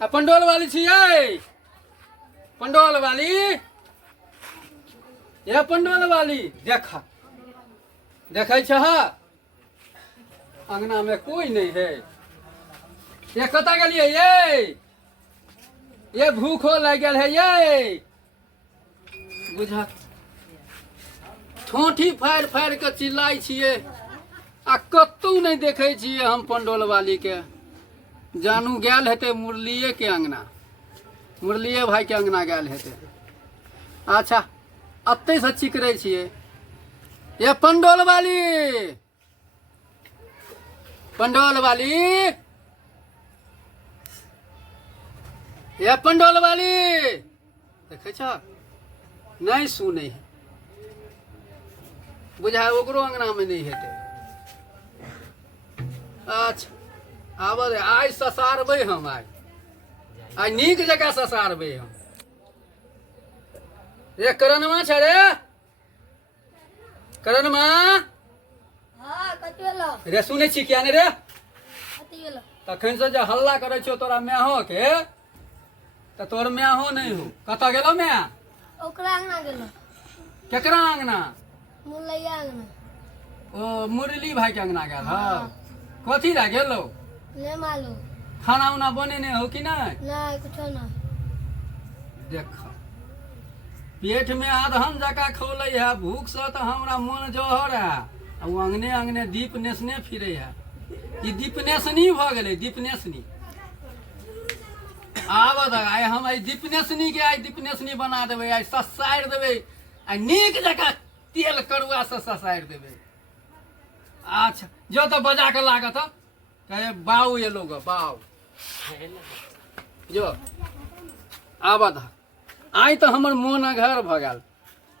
पंडोल वाली छियै पंडोल वाली ये पंडोल वाली देखा देखे छ अंगना में कोई नहीं है ये कत गलिए ये भूखो लग गल है ये बुझा ठोठी फाड़ फाड़ के चिल्लाई छिए आ कतू नहीं देखे छिए हम पंडोल वाली के जानू गैल हेते मुरलिए के अंगना मुरलिए भाई के अंगना गैल हेते अच्छा अत्ते से चिकरे छिए ये पंडोल वाली ये पंडोल वाली देखे छ नहीं सुने है बुझा ओकरो अंगना में नहीं हेते अच्छा आब आइ ससारबे हम आइ नीक जगह ससारबे हम रे करणमा छ रे करणमा हां कतेला रे सुने छी किया ने रे कतेला तखन से जे हल्ला करे छो तोरा मेहो के त तोर मेहो नहीं हो कत गेलो मैं ओकरा अंगना गेलो केकरा अंगना मुरलिया अंगना ओ मुरली भाई के अंगना गेल ह कथी ला गेलो ले मालूम खाना उना बने नहीं हो कि नहीं नहीं कुछ ना देख पेट में आधन जका खोले है भूख से तो हमरा मन जहर है आ वो अंगने अंगने दीप नेसने फिरे है ई दीप नेसनी भ गेले दीप नेसनी आब आइ हम आई दीप नेसनी के आई दीप नेसनी बना देबे आई ससार देबे आई नीक जका तेल करुआ से ससार देबे अच्छा जो तो बजा के लागत कहे बाऊ ये लोग बाऊ जो आबद आई तो हमर मोन घर भगल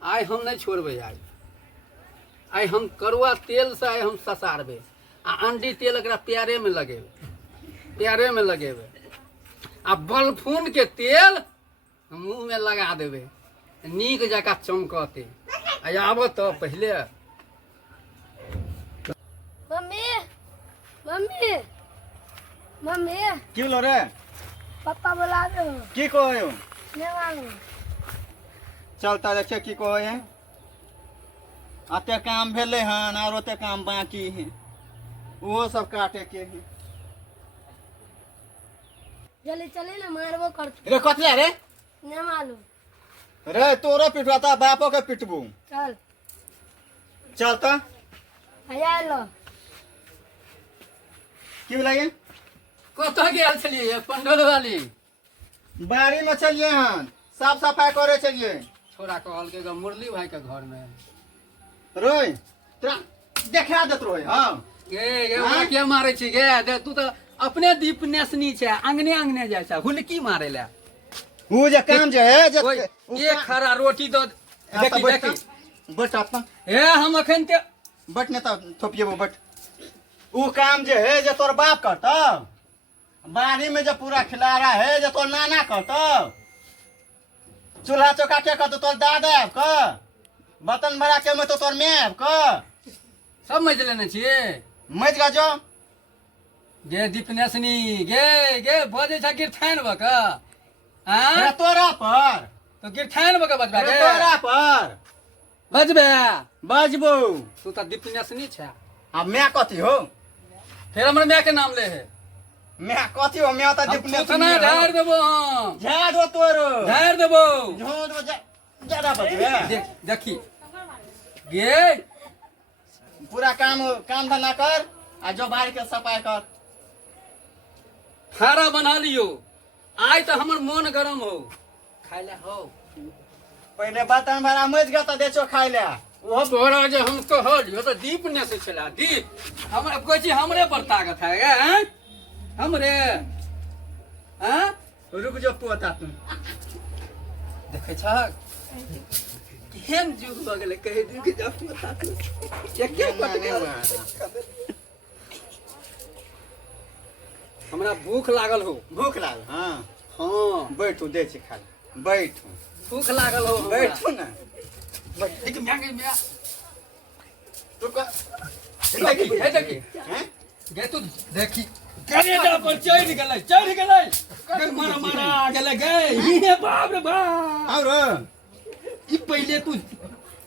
आई हम नहीं छोड़बे आई हम करुआ तेल से आई हम ससारबे आ अंडी तेल एकरा प्यारे में लगेबे आ बलफून के तेल मुंह में लगा देबे नीक जका चमकते आब तो पहले मम्मी मम्मी मम्मी की बोलो रे पापा बुला दो की कहो ले मालूम चलता देखे की कहो है अते काम भेले हन और ओते काम बाकी है वो सब काटे के है जल्दी चले ना मारबो करते रे कथले रे ले मालूम रे तोरो पिटवाता बापो के पिटबू चल चलता आया लो की बोलाए कत गेल छलिए पंडोल वाली बाड़ी में चलिए हन साफ सफाई करे चलिए छोरा कहल के मुरली भाई के घर में रोय तेरा देखा देत रोय हां गे ओकरा के मारे छी गे दे तू तो अपने दीप नेसनी छै अंगने अंगने जाय छै हुलकी मारे ले वो जे काम जे है जे एक खरा रोटी दो देखी देखी बट अपन हे हम अखन ते बट ने त थोपिएबो बट वो काम जे है जे तोर बाप करता बाड़ी में जो पूरा खिलारा है जो तोर नाना करता चूल्हा चौका के करता तोर दादा का बर्तन भरा के में तो तोर मैं का सब मज लेने छिए मज गा जो गे दीपनेसनी गे गे बजे छ गिरथान बक हां तोरा पर तो गिरथान बक बजबा गे तोरा पर बजबे बजबो तू त दीपनेसनी छ अब मैं कथी हो फिर हमर मैं के नाम ले है मैं कथी हो मैं त तू दीपने तना झाड़ देबो हम झाड़ दो तोरो झाड़ देबो झोड़ दो ज्यादा बजबे देख देखी गे पूरा काम काम धंधा कर आ जो बाहर के सफाई कर खारा बना लियो आज तो हमर मन गरम हो खाई ले हो पहले बर्तन भरा मज गया तो देचो खाई ले वो बोरा जे हम कहलियो तो दीप ने से चला दीप हमरा कोई चीज हमरे पर ताकत है हैं हमरे हैं रुक जो पोता तू देखे छ केहन जुग भ गेले कहि दी कि जब पोता तू के पट हमरा भूख लागल हो भूख लागल हाँ हां बैठू दे छी खा बैठू भूख लागल हो बैठू ना एक मांगे मैं तू का देखी हैं गे तू देखी कनेडा पर चढ़ गेलै गई मरा गेले गई ये बाप रे बाप। और ई पहले तू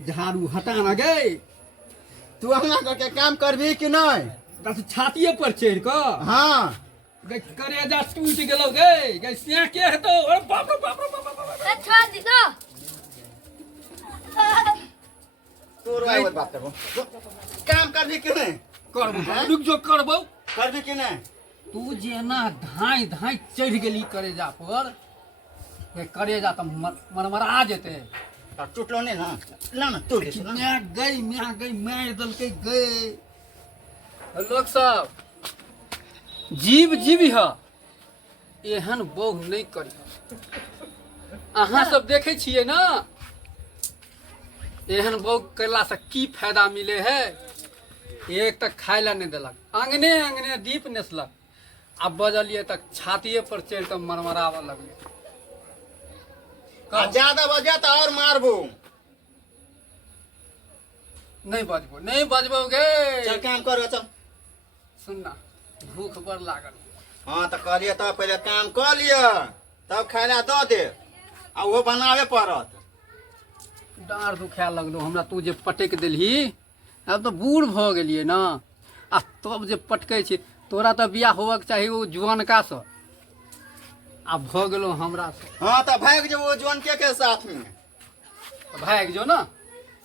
झाड़ू हटा ना गई, तू अंगना करके काम करबी कि नहीं? तू छातिए पर चढ़ क हाँ गई करेजा टूट गेलो गई से के हेतो। अरे बाप रे बाप रे बाप रे बाप रे। ए छोड़ दी तो तू रोए बात करबो, काम करबी कि नहीं? करबो रुक जो करबो। करबी कि नहीं? तू जेना धाई धाई चढ़ गेली करेजा पर, ये करेजा तो मरमरा जेते। तब टूटलो नहीं ना, ला ना तोड़ दे ना। मैं गई मार दलके गए। लोग सब जीव जीवी है, एहन बहु नहीं करी। अहाँ सब देखे छिए ना, एहन बहु करला से की फायदा मिले है। एक तक खाय ला नहीं देलक, अंगने अंगने दीप नेसलक, अब बजलिए तक छातिए पर चढ़ कर मरमरावा लगले। आ ज्यादा बजा तो और मारबो। नहीं बजबो गे। चल काम कर चल। सुनना भूख बड़ लागल। हाँ तो कहलिए तब पहले काम कर लिया, तब खाय ला दो दे, आ वो बनावे पड़त। डाँर दुखाए लगलो हमरा। तू जे पटक देलही, अब तो बूढ़ भ गेलिए ना, आ तब जे पटकै छी। तोरा तो बियाह होबक चाही ओ जुआनका से, आ भ गेलो हमरा से। हाँ तो भाग जो वो जौन के साथ में। भाग जो ना,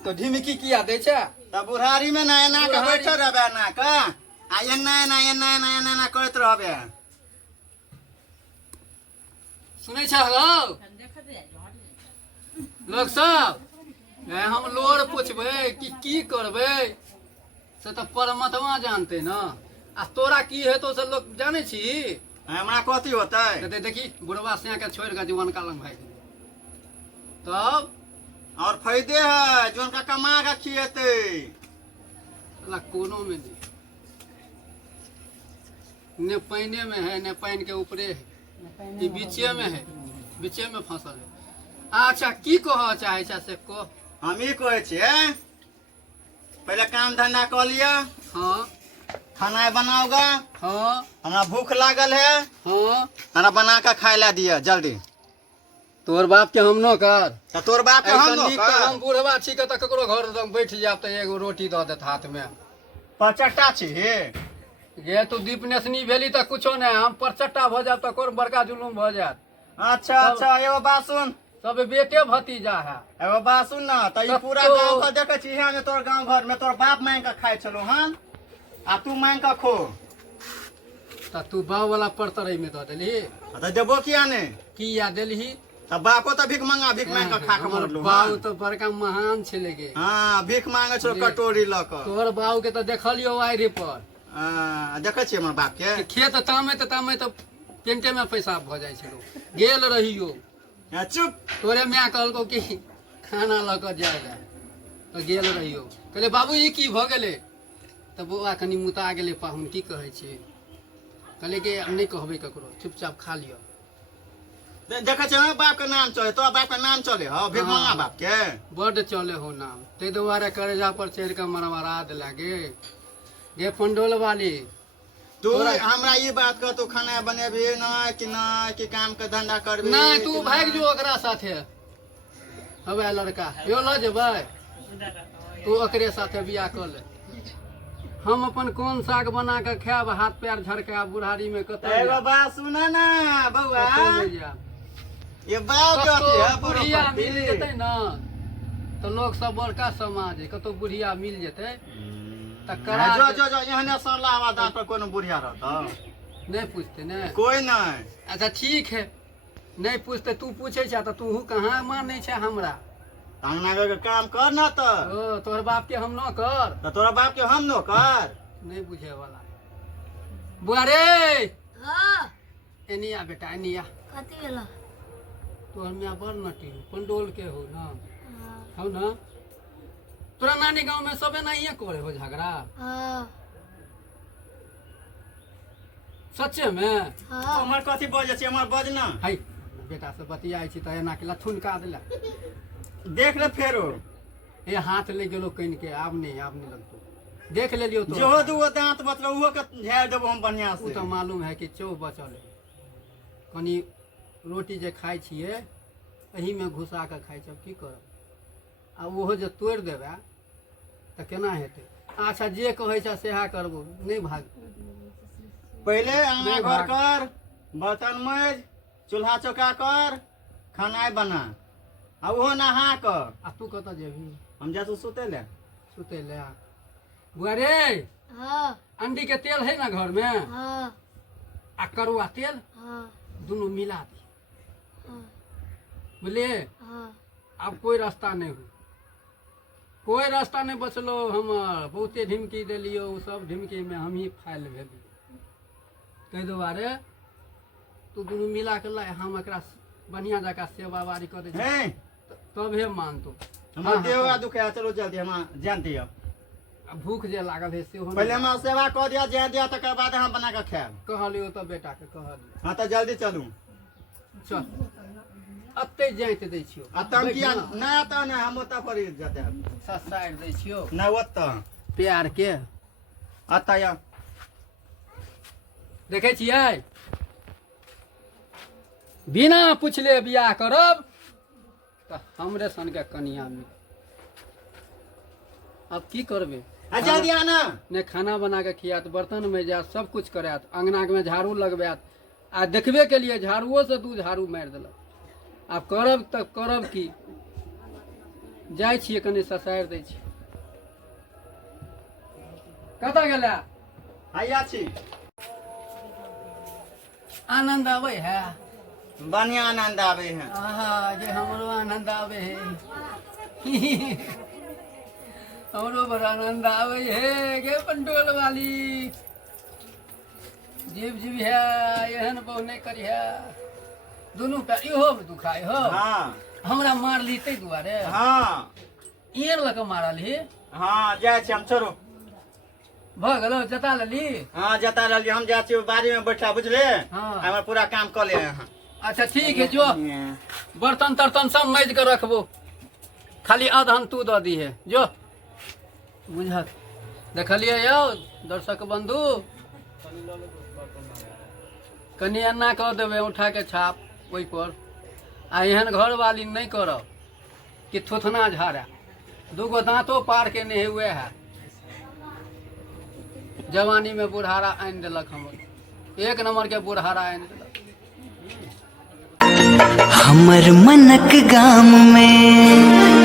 तो ढिमकी किया दे छे। तब बुढ़ारी में ना एना के बुढ़ारी- बैठल रहबे ना का, आ एना करत रहबे। सुनै छ लोग सब, हम लोर पूछबै कि की करबै से तो परमात्मा जानते ना। आ तोरा की हेतौ से लोग जाने छी। हमरा कथी होतै? कहते देखी बुढ़वा से के छोड़ के जुआन का लंग भाई, तब और फायदे है जौन का कमा के खिएते। साला कोनो में नहीं, ने पानी में है ने पानी के ऊपरे है, ये बीचे में है, बीचे में फंसल है। अच्छा की कह चाहे छे से को। हम ही कहै छियै पहले काम धंधा कर लिया, हाँ खाना बनाओगा। हाँ हमरा भूख लागल है, हाँ। हमरा बना के खाए ला दिया जल्दी। तोर बाप के हम न कर। तो तोर बाप के हम ऐसा नीक कर। तो हम बूढ़वा छी के तो ककरो घर तक बैठ जाब तो एगो रोटी दऽ देत हाथ में। पचट्टा छी हे। गे तू दीप नेसनी भेली तो कुछो नहीं, हम परचट्टा भ जाब तो कोर बड़का जुलूम भ जात। अच्छा अच्छा एगो बात सुन, सब बेटे भतीजा है। एगो बात सुन ना, तो ई पूरा तो- गांव घर देखे छी यहाँ में तोर गांव घर में तोर बाप मांग के खाए छलो हन, आ तू मांग के खो। तो तू बाव वाला परतरई में दऽ देली, तो देबो किया ने? किया देलही। तब बापो तो भीख मांग के खा के हमर मरलो। बाऊ तो बड़का महान छले गे। हाँ भीख मांगे छो जी। कटोरी ल के। तोहर बाऊ के तो देखलियो आइरे पर देखे छियै हमर बाप के। कि खेत तामे तो पेंटे में पैसा भ जाय छलो। गेल रहियो, चुप। तोरे माय कहलको कि खाना ल के जाय ले, तो गेल रहियो। कहले बाबू ई की भ गेले, तो बौआ कनी मुता गेले पाहुन, की कहै छी। कहले कि हम नहीं कहबै ककरो, चुपचाप खा लियो। देखे छियै हमर बाप के नाम चले, तोरा बाप के नाम चले हो भीख मांगा बाप के। बड चले हो नाम, ते दुआरे करेजा पर चढ़ के मरमरा देला गे पंडोल वाली। तू हमरा ई बात कर, तू खाना बनेबी ना कि काम के धंधा करबी? नहीं तू भाग जो ओकरा साथे, हवे लड़का यो ल जेबै, तू ओकरे साथे बियाह कर ले। हम अपन कोन साग बना के खायब, हाथ पैर झड़का बुढ़ारी में कतौ एगो बात सुना ना बउआ, जायब। ये बात कहती है कतौ बुढ़िया मिल जेतै ना, तो लोग सब बड़का समाज है, कतौ बुढ़िया मिल जेतै तो करा जो दे- जो जो एहने सरला आवाज पर कोनो बुढ़िया रहता नहीं पूछते ने। कोई नहीं। अच्छा ठीक है, नहीं पूछते, तू पूछे छा तो तू कहाँ माने छा हमरा। अंगना के काम कर ना तो। ओ तोहर बाप के हम न कर, तो तोरा बाप के हम नो कर। नहीं बुझे वाला। बुआ रे हाँ एनिया बेटा एनिया, कथी भेलो? तोहर मियाँ बड़ नटी हो, पंडोल के हो ना, हाँ हो ना। तोरा नानी गांव में सब एनाहिए करे हो झगड़ा, हाँ सच्चे में। हाँ हमर कथी बजे छी, हमर बजना हाय बेटा से बतियाई छी तो एना के लथुनका देला। देख ले फेरो। ए हाथ ले गेलो कइन के, आब नहीं लगतो। देख ले लियो तो, जेहो दुगो दांत बचलो उहो के झाड़ देबो हम बढ़िया उ से। तो मालूम है कि चौ बचल है। कनी रोटी जे खाइ छियै एहीमे घुसा कऽ खाइ छी, अब की करब। आ ओहो जे तोड़ि देबै तऽ केना हेतै। अच्छा जे कहै छै सएह करबो, नहि भाग। पहले आना नहीं घर भाग। कर, बर्तन मज, चूल्हा चौका कर, खाना बना, आ ओहो नहा कर। आ तू कतऽ जेबही? हम जा तू सुते ले। सुतै लए। बुआरे हाँ अंडी के तेल है ना घर में, हाँ आ करुआ तेल हाँ दोनों मिला दी, हाँ बुझलिए। हाँ अब कोई रास्ता नहीं हो, कोई रास्ता नहीं बचलो हमर। बहुते ढिमकी दिलियो, उ सब ढिमकी में हम ही फाइल भेलियो। ताहि दुआरे तू दुनू मिला के लाए, हम एकरा बढ़िया जकाँ सेवा बारी कर दै छी, हैं तबे मानतो। हमर देहवा दुखाया, चलो जल्दी हम जान दियो। आ भूख जे लागल है सेहो पहले हम सेवा कर दिया, जान दिया, तकर बाद हम बना के खाएब। कहलियो तऽ बेटा के कहलियो। हाँ तो जल्दी चलू। चल अत्ते जाइत दै छियो। आ तम किया ना तो ना हम ओतऽ पर जाते ससारि दै छियो ना ओतऽ प्यार के। अतः या देखे छियै, बिना पुछले बियाह करब तऽ हमरे सन के कनिया मिल। अब की करबे। आ जल्दी आना। ने खाना बना के खियात, बर्तन में जात, सब कुछ करात, अंगना में झाड़ू लगबात। आ देखबे के लिए झाड़ुओ से दू झाड़ू मारि देलक। आब करब तऽ करब की। जाइ छियै कनि ससारि दै छी। कतऽ गेला? हैया छी। आनंद आबै है? बढ़िया आनंद आवे है। आहा जे हमरो आनंद आवे है। हमरो बड़ा आनंद आवे है गे पंडोल वाली। जीव जीव है, एहन बहु नहीं करी है। दोनों पैर इहो में दुखाई हो। हाँ हमरा मारली तै दुआरे? हाँ ईयर लक मारली? हाँ जाए छी हम, छोड़ो। भ गेलो जता लेली? हाँ जता रहलिए, हम जाए छी बाड़ी में बैठा, बुझले। हाँ। हमर पूरा काम कर ले यहाँ। अच्छा ठीक है, जो बर्तन तर्तन सब मैज के रखबो, खाली आधन तू दऽ दी है जो। बुझत देखलिए यौ दर्शक बंधु, कनी एना कऽ देबै उठा के छाप ओहि पर। आ एहन घर वाली नहीं करब कि थोथना झाड़ा, दूगो दांतो पार के नहीं हुए है। जवानी में बुढ़ारा आनि देलक, हमर एक नंबर के बुढ़ारा आनि देलक। हमर मनक गाम में